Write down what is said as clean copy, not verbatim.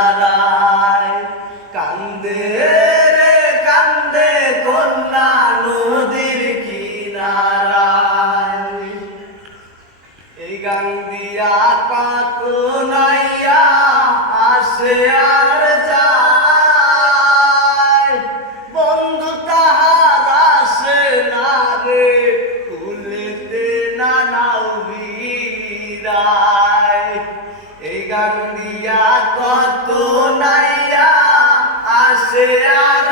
কিনারায় কান্দে রে কান্দে কন্যা নদীর কিনারায়। এই গান দিয়া পাকুনাইয়া আসে আর যায়, বন্ধু তাহার আসে না রে কুলেতে না নাও বিরায়। এই গান দিয়া কত নাইয়া আসে আর